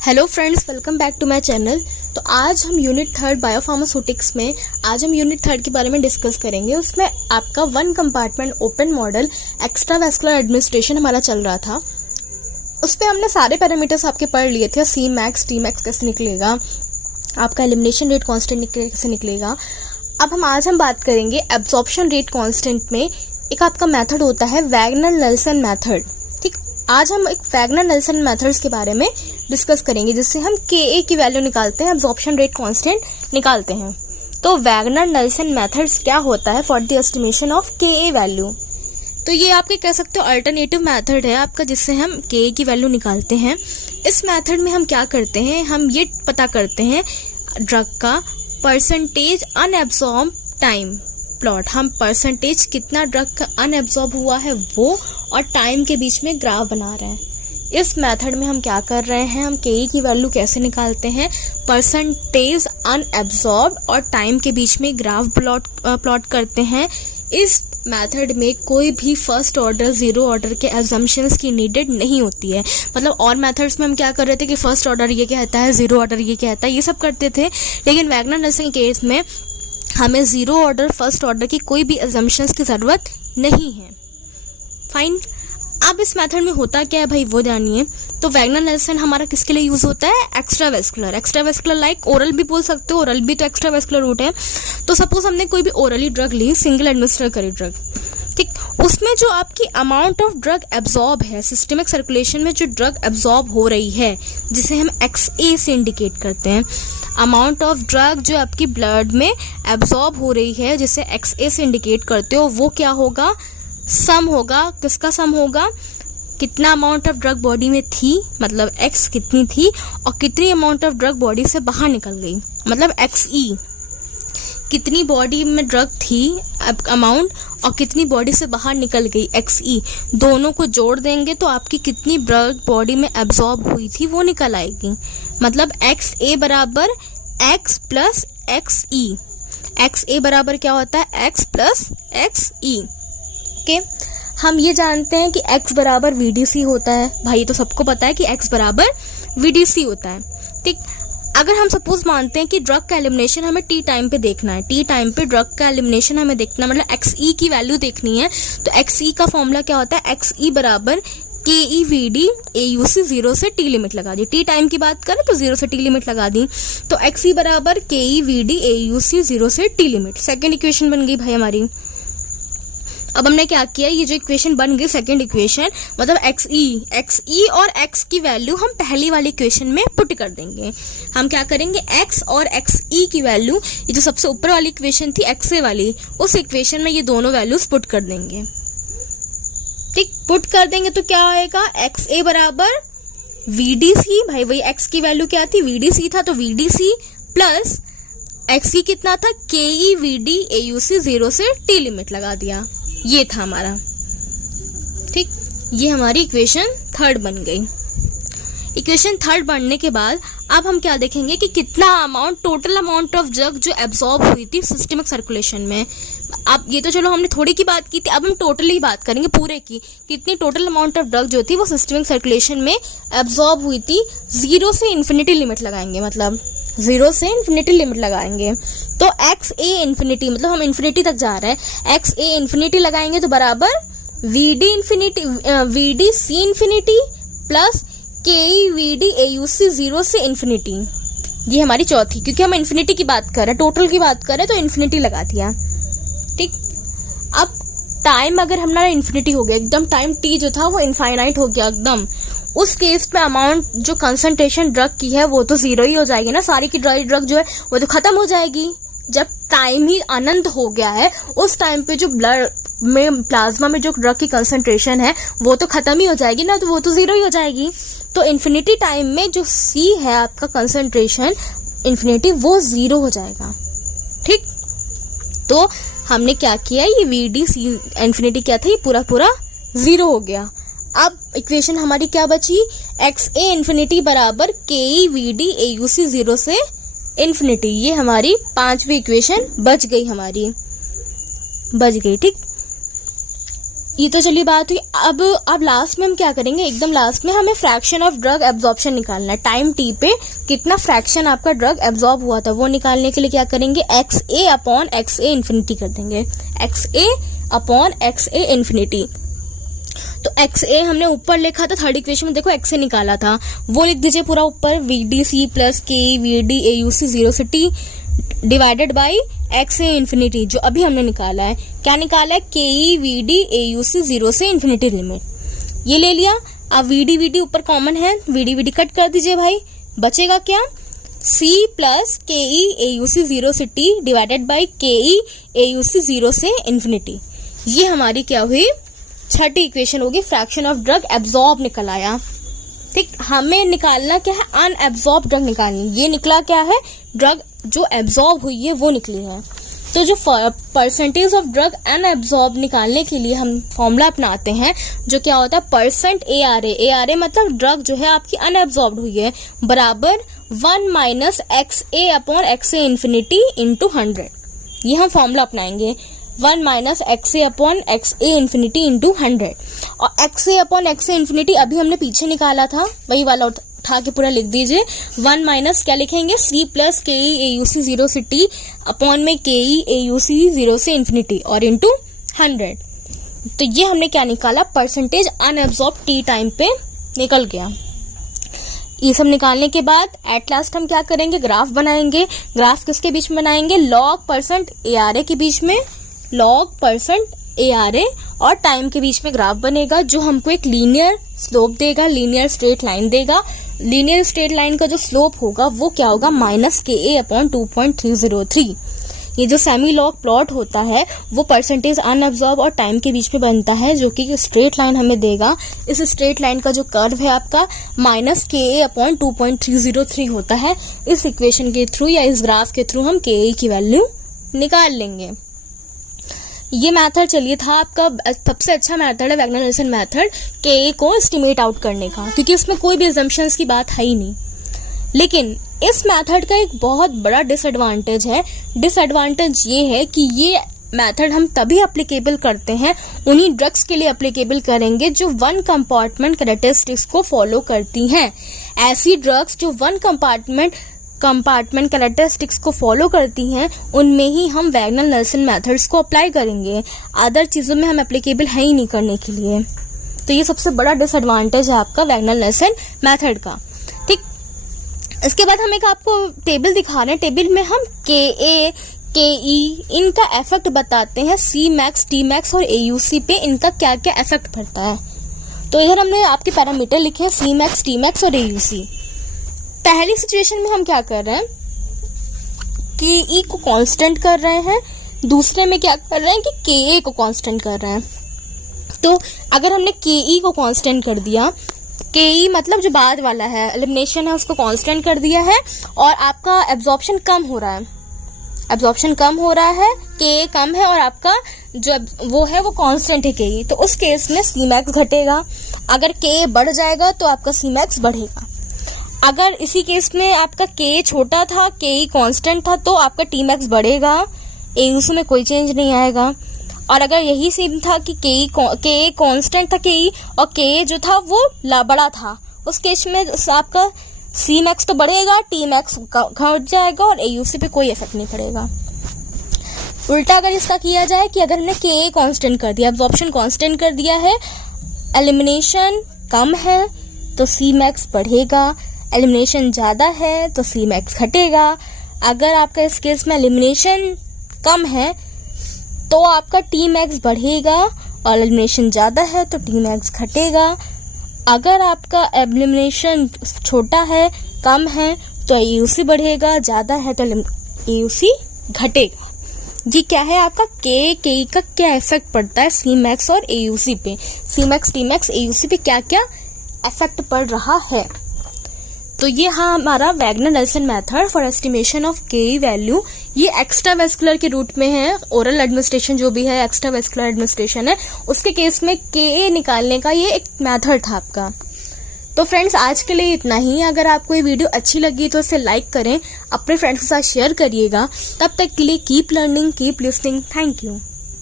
Hello friends, welcome back to my channel. तो आज हम यूनिट 3 बायोफार्मास्यूटिक्स में यूनिट 3 के बारे में डिस्कस करेंगे। उसमें आपका 1 कंपार्टमेंट ओपन मॉडल एक्स्ट्रावैस्कुलर एडमिनिस्ट्रेशन हमारा चल रहा था। उस पर हमने सारे पैरामीटर्स आपके पढ़ लिए थे, सी मैक्स टी मैक्स कैसे निकलेगा, आपका एलिमिनेशन रेट कांस्टेंट कैसे निकलेगा। अब आज हम बात करेंगे एब्जॉर्प्शन रेट कांस्टेंट में एक आपका मेथड होता है वैगनर नेल्सन मेथड। ठीक, आज हम एक वैगनर नेल्सन मेथड्स के बारे में डिस्कस करेंगे जिससे हम Ka की वैल्यू निकालते हैं, एब्जॉर्प्शन रेट कांस्टेंट निकालते हैं। तो वैगनर नेल्सन मेथड्स क्या होता है for the estimation of Ka value. तो ये आपके कह सकते हो अल्टरनेटिव मेथड है आपका जिससे हम Ka की वैल्यू निकालते हैं। इस मेथड में हम क्या करते हैं, हम ये पता करते हैं ड्रग का परसेंटेज अनएब्जॉर्ब टाइम प्लॉट। हम परसेंटेज कितना ड्रग का अनएब्जॉर्ब हुआ है वो और टाइम के बीच में ग्राफ बना रहे हैं। इस मेथड में हम क्या कर रहे हैं, हम Ka की वैल्यू कैसे निकालते हैं, परसेंटेज अनएब्जॉर्ब और टाइम के बीच में ग्राफ प्लॉट करते हैं। इस मेथड में कोई भी फर्स्ट ऑर्डर जीरो ऑर्डर के एजम्पशंस की नीडेड नहीं होती है। मतलब और मेथड्स में हम क्या कर रहे थे कि फर्स्ट ऑर्डर ये कहता है, जीरो ऑर्डर ये कहता है, ये सब करते थे। लेकिन वैगनर नेल्सन के केस में हमें जीरो ऑर्डर फर्स्ट ऑर्डर की कोई भी एजम्पशंस की ज़रूरत नहीं है। फाइन। अब इस मेथड में होता क्या है भाई वो जानिए। तो वैगनर नेल्सन हमारा किसके लिए यूज होता है, एक्स्ट्रावैस्कुलर लाइक ओरल भी बोल सकते हो, ओरल भी तो एक्स्ट्रावैस्कुलर रूट है। तो सपोज हमने कोई भी ओरली ड्रग ली, सिंगल एडमिनिस्टर करी ड्रग, ठीक, उसमें जो आपकी अमाउंट ऑफ ड्रग एब्जॉर्ब है, सिस्टमिक सर्कुलेशन में जो ड्रग एब्जॉर्ब हो रही है जिसे हम XA से इंडिकेट करते हैं, अमाउंट ऑफ ड्रग जो आपकी ब्लड में एब्जॉर्ब हो रही है जिसे XA से इंडिकेट करते हो, वो क्या होगा, सम होगा। किसका सम होगा, कितना अमाउंट ऑफ ड्रग बॉडी में थी, मतलब X कितनी थी, और कितनी अमाउंट ऑफ ड्रग बॉडी से बाहर निकल गई, मतलब XE। कितनी बॉडी में ड्रग थी अमाउंट और कितनी बॉडी से बाहर निकल गई XE, दोनों को जोड़ देंगे तो आपकी कितनी ड्रग बॉडी में एब्जॉर्ब हुई थी वो निकल आएगी। मतलब XA बराबर X प्लस XE। XA बराबर क्या होता है, X प्लस XE। ओके, हम ये जानते हैं कि X बराबर VDC होता है। भाई तो सबको पता है कि X बराबर VDC होता है। ठीक, अगर हम सपोज मानते हैं कि ड्रग का एलिमिनेशन हमें T टाइम पे देखना है, T टाइम पे ड्रग का एलिमिनेशन हमें देखना है, मतलब XE की वैल्यू देखनी है, तो XE का फॉर्मूला क्या होता है, XE बराबर KEVD AUC 0 से T लिमिट लगा दी। T टाइम की बात करें तो 0 से T लिमिट लगा दी, तो XE बराबर KEVD AUC 0 से T लिमिट। सेकेंड इक्वेशन बन गई भाई हमारी। अब हमने क्या किया, ये जो इक्वेशन बन गई सेकंड इक्वेशन, मतलब XE और X की वैल्यू हम पहली वाली इक्वेशन में पुट कर देंगे। हम क्या करेंगे, X और XE की वैल्यू, ये जो सबसे ऊपर वाली इक्वेशन थी XA वाली, उस इक्वेशन में ये दोनों वैल्यूज पुट कर देंगे। ठीक, पुट कर देंगे तो क्या आएगा, XA बराबर VDC, भाई वही X की वैल्यू क्या थी, VDC था, तो VDC प्लस XE कितना था, KEVD AUC 0 से T लिमिट लगा दिया। ये था हमारा। ठीक, ये हमारी इक्वेशन 3 बन गई। इक्वेशन 3 बनने के बाद अब हम क्या देखेंगे कि कितना amount, total amount of drug जो एब्जॉर्ब हुई थी सिस्टमिक सर्कुलेशन में। अब ये तो चलो हमने थोड़ी की बात की थी, अब हम टोटली बात करेंगे पूरे की, कितनी टोटल अमाउंट ऑफ ड्रग जो थी वो सिस्टमिक सर्कुलेशन में एब्जॉर्ब हुई थी। 0 से इन्फिनिटी लिमिट लगाएंगे, मतलब 0 से इन्फिनिटी लिमिट लगाएंगे। तो XA इन्फिनिटी, मतलब हम इन्फिनिटी तक जा रहे हैं, XA इन्फिनिटी लगाएंगे तो बराबर VDC infinity plus KEVD AUC 0 से इन्फिनिटी। ये हमारी चौथी, क्योंकि हम इन्फिनिटी की बात कर रहे हैं, टोटल की बात कर रहे हैं, तो इन्फिनिटी लगा दिया। ठीक, अब टाइम अगर हमारा इन्फिनिटी हो गया, एकदम टाइम T जो था वो इनफाइनाइट हो गया एकदम, उस केस पे अमाउंट जो कंसंट्रेशन ड्रग की है वो तो 0 ही हो जाएगी ना, सारी की ड्रग जो है वो तो खत्म हो जाएगी। जब टाइम ही अनंत हो गया है, उस टाइम पे जो ब्लड में, प्लाज्मा में जो ड्रग की कंसंट्रेशन है वो तो खत्म ही हो जाएगी ना, तो वो तो 0 ही हो जाएगी। तो इन्फिनिटी टाइम में जो C है आपका कंसंट्रेशन इन्फिनिटी, वो 0 हो जाएगा। ठीक, तो हमने क्या किया, ये VDC इन्फिनिटी क्या था, ये पूरा 0 हो गया। अब इक्वेशन हमारी क्या बची, XA इन्फिनिटी बराबर KEVD AUC 0 से इन्फिनिटी। ये हमारी 5वीं इक्वेशन बच गई हमारी, बच गई। ठीक, ये तो चलिए बात हुई। अब लास्ट में हम क्या करेंगे, एकदम लास्ट में हमें फ्रैक्शन ऑफ ड्रग एब्जॉर्प्शन निकालना है। टाइम टी पे कितना फ्रैक्शन आपका ड्रग एब्जॉर्ब हुआ था वो निकालने के लिए क्या करेंगे, x A upon x A infinity कर देंगे, x A upon x A infinity. तो एक्स ए हमने ऊपर लिखा था थर्ड इक्वेशन में, देखो एक्स ए निकाला था, वो लिख दीजिए पूरा ऊपर, वी डी सी प्लस के V D A U C 0 से T divided by X A infinity, जो अभी हमने निकाला है। क्या निकाला है, के E V D A U C 0 से इन्फिनिटी लिमिट, ये ले लिया। अब वी डी ऊपर कॉमन है, वी डी कट कर दीजिए भाई, बचेगा क्या, सी प्लस के ई ए यू सी 0 से टी डिवाइडेड बाई के ई ए यू सी 0 से इन्फिनिटी। ये हमारी क्या हुई, छठी इक्वेशन होगी, फ्रैक्शन ऑफ ड्रग एब्जॉर्ब निकल आया। ठीक, हमें निकालना क्या है, अनएब्जॉर्ब ड्रग निकालनी। ये निकला क्या है, ड्रग जो एब्जॉर्ब हुई है वो निकली है। तो जो परसेंटेज ऑफ ड्रग अनएब्जॉर्ब निकालने के लिए हम फॉर्मूला अपनाते हैं, जो क्या होता है, परसेंट ए आर ए मतलब ड्रग जो है आपकी अनएब्जॉर्ब हुई है, बराबर 1 minus x A upon x A infinity into 100। ये हम फॉर्मूला अपनाएंगे, 1 minus x A upon x A infinity into 100। और x A upon x A infinity अभी हमने पीछे निकाला था, वही वाला उठा के पूरा लिख दीजिए। 1 माइनस क्या लिखेंगे, सी प्लस के ई ए यू सी 0 से टी अपॉन में के ई ए यू सी 0 से इन्फिनिटी और इंटू 100। तो ये हमने क्या निकाला, परसेंटेज अनएब्जॉर्ब टी टाइम पे निकल गया। ये सब निकालने के बाद एट लास्ट हम क्या करेंगे, ग्राफ बनाएंगे। ग्राफ किसके बीच में बनाएंगे, log percent A R A के बीच में, log percent A R A और टाइम के बीच में ग्राफ बनेगा, जो हमको एक लीनियर स्लोप देगा, लीनियर स्ट्रेट लाइन देगा। लीनियर स्ट्रेट लाइन का जो स्लोप होगा वो क्या होगा, माइनस के ए अपॉन 2.303। ये जो सेमी लॉग प्लॉट होता है वो परसेंटेज अनअब्जॉर्ब और टाइम के बीच में बनता है, जो कि स्ट्रेट लाइन हमें देगा। इस स्ट्रेट लाइन का जो कर्व है आपका माइनस के ए अपॉन 2.303 होता है। इस इक्वेशन के थ्रू या इस ग्राफ के थ्रू हम के ए की वैल्यू निकाल लेंगे। ये मेथड चलिए था आपका सबसे अच्छा मेथड है, वैगनर-नेल्सन मेथड, के को एस्टिमेट आउट करने का, क्योंकि इसमें कोई भी असम्पशंस की बात है ही नहीं। लेकिन इस मेथड का एक बहुत बड़ा डिसएडवांटेज है। डिसएडवांटेज ये है कि ये मेथड हम तभी अप्लीकेबल करते हैं, उन्हीं ड्रग्स के लिए अप्लीकेबल करेंगे जो वन कंपार्टमेंट कैरेक्टरिस्टिक्स को फॉलो करती हैं। ऐसी ड्रग्स जो वन कंपार्टमेंट कैरेक्टरिस्टिक्स को फॉलो करती हैं, उनमें ही हम वैगनर-नेल्सन मेथड्स को अप्लाई करेंगे। अदर चीज़ों में हम एप्लीकेबल है ही नहीं करने के लिए। तो ये सबसे बड़ा डिसएडवांटेज है आपका वैगनर-नेल्सन मेथड का। ठीक, इसके बाद हम एक आपको टेबल दिखा रहे हैं। टेबल में हम के ए के ई इनका इफेक्ट बताते हैं, सी मैक्स टी मैक्स और ए यू सी पे इनका क्या क्या इफेक्ट पड़ता है। तो इधर हमने आपके पैरामीटर लिखे हैं, सी मैक्स टी मैक्स और ए यू सी। पहली सिचुएशन में हम क्या कर रहे हैं, के ई को कांस्टेंट कर रहे हैं, दूसरे में क्या कर रहे हैं कि के ए को कांस्टेंट कर रहे हैं। तो अगर हमने के ई को कांस्टेंट कर दिया, के ई मतलब जो बाद वाला है, एलिमिनेशन है, उसको कांस्टेंट कर दिया है और आपका एब्जॉर्प्शन कम हो रहा है, एब्जॉर्प्शन कम हो रहा है, के ए कम है और आपका जो वो है वो कांस्टेंट है के ई, तो उस केस में सी मैक्स घटेगा। अगर के ए बढ़ जाएगा तो आपका सी मैक्स बढ़ेगा। अगर इसी केस में आपका के छोटा था, के ई कांस्टेंट था, तो आपका टी मैक्स बढ़ेगा, ए यू सी में कोई चेंज नहीं आएगा। और अगर यही सेम था कि के ए कांस्टेंट था, के ई और के जो था वो बड़ा था, उस केस में आपका सी मैक्स तो बढ़ेगा, टी मैक्स घट जाएगा और ए यू सी पे कोई इफेक्ट नहीं पड़ेगा। उल्टा अगर इसका किया जाए कि अगर हमने के ए कांस्टेंट कर दिया, एब्जॉर्प्शन कांस्टेंट कर दिया है, एलिमिनेशन कम है तो सी मैक्स बढ़ेगा, एलिमिनेशन ज़्यादा है तो सी मैक्स घटेगा। अगर आपका इस केस में एलिमिनेशन कम है तो आपका टी मैक्स बढ़ेगा और एलिमिनेशन ज़्यादा है तो टी मैक्स घटेगा। अगर आपका एलिमिनेशन छोटा है, कम है, तो ए यू सी बढ़ेगा, ज़्यादा है तो ए यू सी घटेगा। जी क्या है आपका के का क्या इफेक्ट पड़ता है सी मैक्स और ए यू सी पे, C max T max A U C पे क्या क्या इफेक्ट पड़ रहा है। तो ये हाँ हमारा Wagner-Nelson method for estimation of के ई वैल्यू। ये एक्स्ट्रा वेस्कुलर के रूट में है, ओरल एडमिनिस्ट्रेशन जो भी है एक्स्ट्रा वेस्कुलर एडमिनिस्ट्रेशन है, उसके केस में के ए निकालने का ये एक मेथड था आपका। तो फ्रेंड्स आज के लिए इतना ही। अगर आपको ये वीडियो अच्छी लगी तो इसे लाइक करें, अपने फ्रेंड्स के साथ शेयर करिएगा। तब तक के लिए keep learning, keep listening. Thank you.